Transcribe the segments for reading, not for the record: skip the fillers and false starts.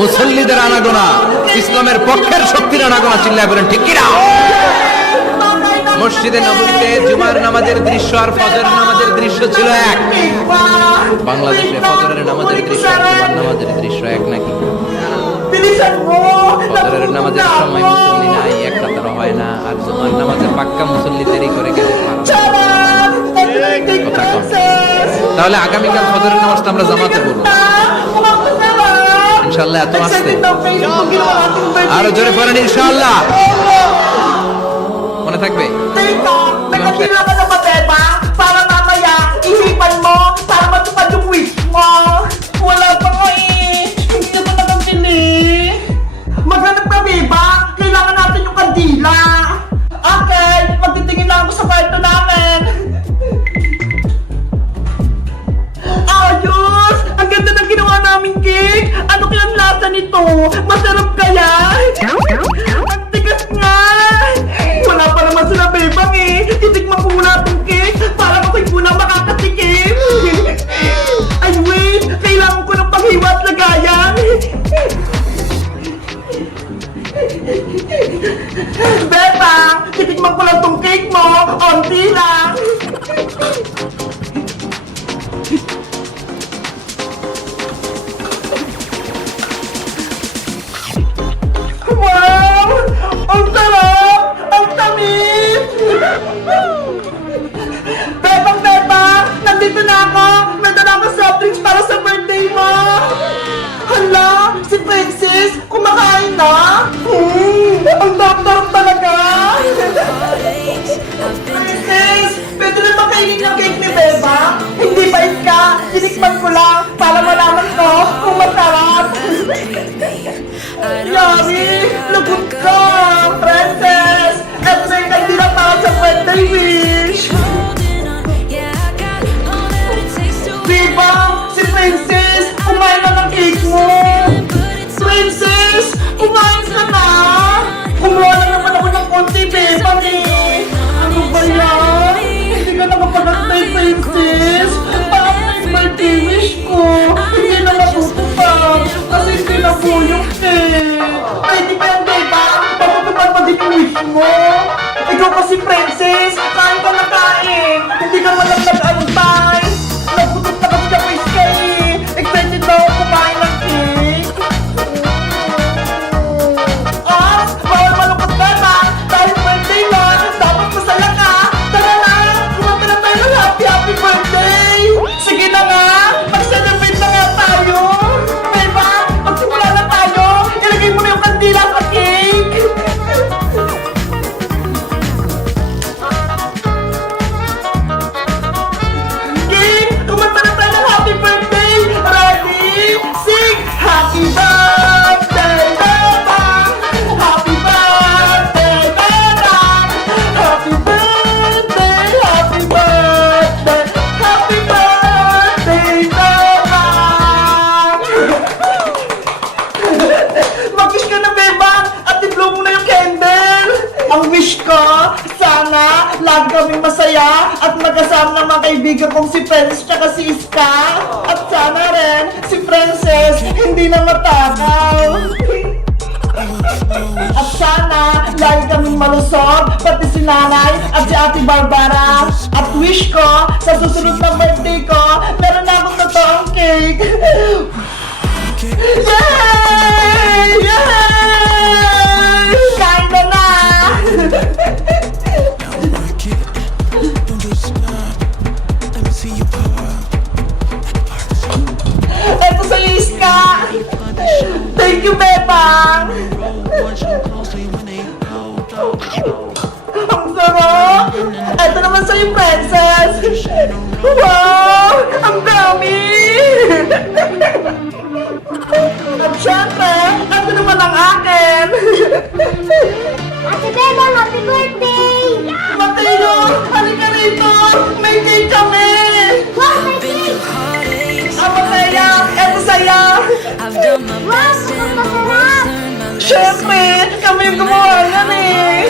মুসল্লিদের আনাগোনা, ইসলামের পক্ষের শক্তির আনাগোনা, চিল্লায় বলেন ঠিক কিনা? মসজিদে নববীতে জুমার নামাজের দৃশ্য আর ফজরের নামাজের দৃশ্য ছিল এক। বাংলাদেশে ফজরের নামাজের দৃশ্য আর জুমার নামাজের দৃশ্য এক নাকি? ফজরের নামাজের সময় মুসল্লি নাই, এক কাতার হয় না, আর জুমার নামাজের পাক্কা মুসল্লি দেরি করে গেলে কথা কম। তাহলে আগামীকাল ফজরের নামাজটা আমরা জামাতে পড়ব ইনশাআল্লাহ। এত আসতে আরো জোরে পড়েন ইনশাআল্লাহ, মনে থাকবে। Para mamaya, ihipan mo para matupad yung wish mo. Wala pa nga eh. Hindi na ba nakantili? Maghanap kami ba? Kailangan natin yung kandila. Okay, magtitingin lang ako sa kwarto namin. Ayos! Ang ganda ng ginawa naming cake! Ano kaya ang lasa nito? Masarap kaya? Ang tigas nga! Wala pa naman sila bebang eh! Titikman ko muna itong cake para ako'y muna makakatikim! Ay wait! Kailangan ko ng panghiwa at lagayan! Bebang! Titikman ko lang itong cake mo! Onti lang! Wow! Ang sarap! Ang tamis! Bebang, Bebang! Nandito na ako! May dala ko soft drinks para sa birthday mo! Hala! Si Princess! Kumakain na! Ang darap talaga! Princess! Pwede na ba kainin yung cake ni Bebang? Hindi bait ka! Tinikman ko lang para malaman ko kung masarap! Yari! Lagot ka! Princess! At may kandila para sa birthday wish! Diba? Si Princess! Kumain na ng cake mo! Princess! Kumain ka na! Kumuha lang naman ako ng konti, Bebang eh! Ano ba yan? Hindi ka nakapag-antay, Princess! Bakit na yung birthday wish ko? Hindi na matutupad! Kasi hindi na po yung cake! Ay, di ba yung Bebang? Matutupad pa din yung wish mo! Ikaw kasi, Princess! Kain ka na kain! Hindi ka man lang nag-antay! Nagputot na kasi yung wish ka eh! Excited na ako kumain ng cake! Ah! Bawal malungkot ka na! Dahil birthday mo! Dapat masaya ka! Tara na! Kumanta na tayo ng happy birthday! Sige na nga! Mag-celebrate na nga tayo! Bebang! Magsimula na tayo! Ilagay mo na yung kandila sa cake! Cake! Kumanta na tayo ng happy birthday! Ready? Sing! Happy birthday, Bebang! Happy birthday, Bebang! Happy birthday! Happy birthday! Happy birthday, Bebang! Mag-wish ka na, Bebang! At i-blow mo na yung candle! Ang wish ko, sana lagi kaming masaya at magkasama ng mga kaibigan kong si Prince tsaka si Iska. At sana rin si Princess hindi na matakaw. At sana lagi kaming malusog, pati si Nanay at si Ate Barbara. At wish ko, sa susunod na birthday ko, meron na akong totoong cake. Yay! Yay! Kain na na! Eto sa Iska! Thank you, Bebang! Ang sarap! Eto naman sa'yo, Princess! Wow! Ang dami! At syempre, eto naman ang akin! Ate Bebang, happy birthday! Mateo! Halika rito! May cake kami! Wow, may cake! Ang Mateo! Eto sa'yo! Wow, mukhang masarap! Syempre! Kami yung gumawa yan eh!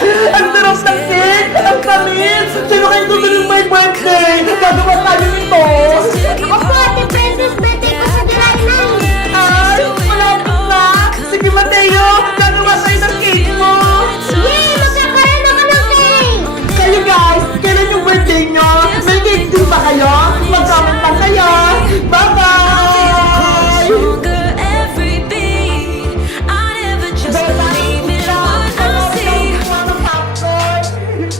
Ang sarap ng cake! Ang tamis! Sino kayo tutuloy my birthday? Gagawa tayo nito! Opo, Ate Princess, birthday ko sa July 9. Ay! Malapit na! Sige Mateo! Gagawa tayo ng cake mo! Yay! Magkakaroon ako ng cake! Kayo guys! Kailan yung birthday nyo? May cake din ba kayo? Mag-comment lang kayo! Bye-bye! Stronger every beat. I never just believe in what I see.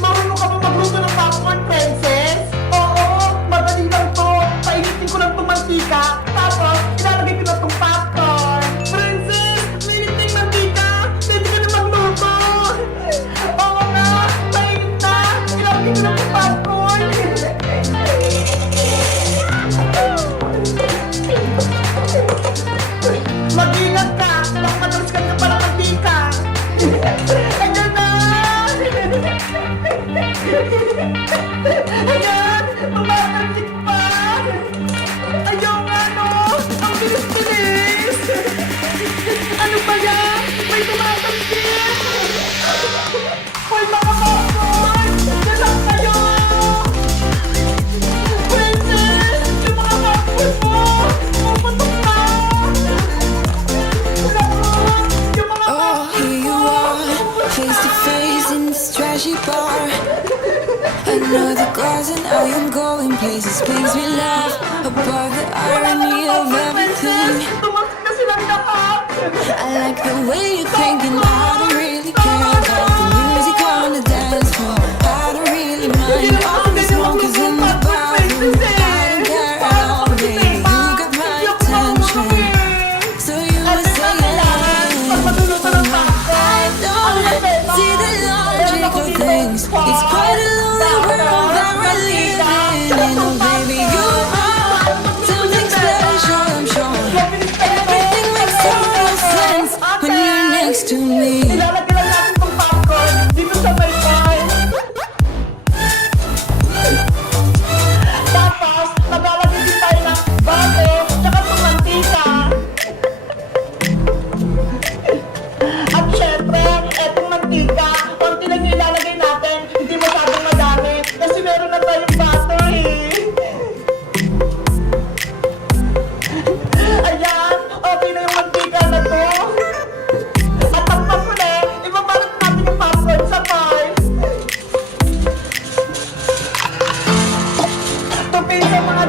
Marunong ka ba magluto ng popcorn, princess? Oo, madali lang to. Painitin ko lang itong mantika. Tapos, ilalagay ko na itong popcorn. Princess, mainit na yung mantika. Pwede ka na magluto. Oo nga, mainit na. Ilalagay ko na itong popcorn. Mag-ingat ka. Baka madalas ka na pala mantika. Ayan na! Ayan! Tumatalsik pa! Ayaw nga no! Ang bilis-bilis! Ano ba yan? May tumatalsik! Hoy mga popcorn! Diyan lang kayo! Princess! Yung mga popcorn mo! Puputok na! Yung mga Oh, here you are, face to face in this trashy bar. Another glass and I am going places, makes me laugh above the irony of everything. Tumakas na silang lahat! I like the way you're thinking. I don't really care about the music on the dance floor. I don't really mind all the smoke is in the bathroom. I don't care at all, baby. You got my attention. So you were saying I don't see the logic of things. It's quite a lonely world that we're living in. Oh, baby, you are something special, I'm sure. Everything makes total sense when you're next to me. Ilalagay lang natin itong popcorn dito sa may pie. Tapos, maglalagay din tayo ng bago tsaka itong mantika. At syempre, etong mantika, konti lang yung ilalagay natin, hindi masyadong madami. Kasi meron na tayong butter eh. Ayan, okay na yung mantika na to. At ang papule, ibabalot natin yung popcorn sa pie. Tupin sa mga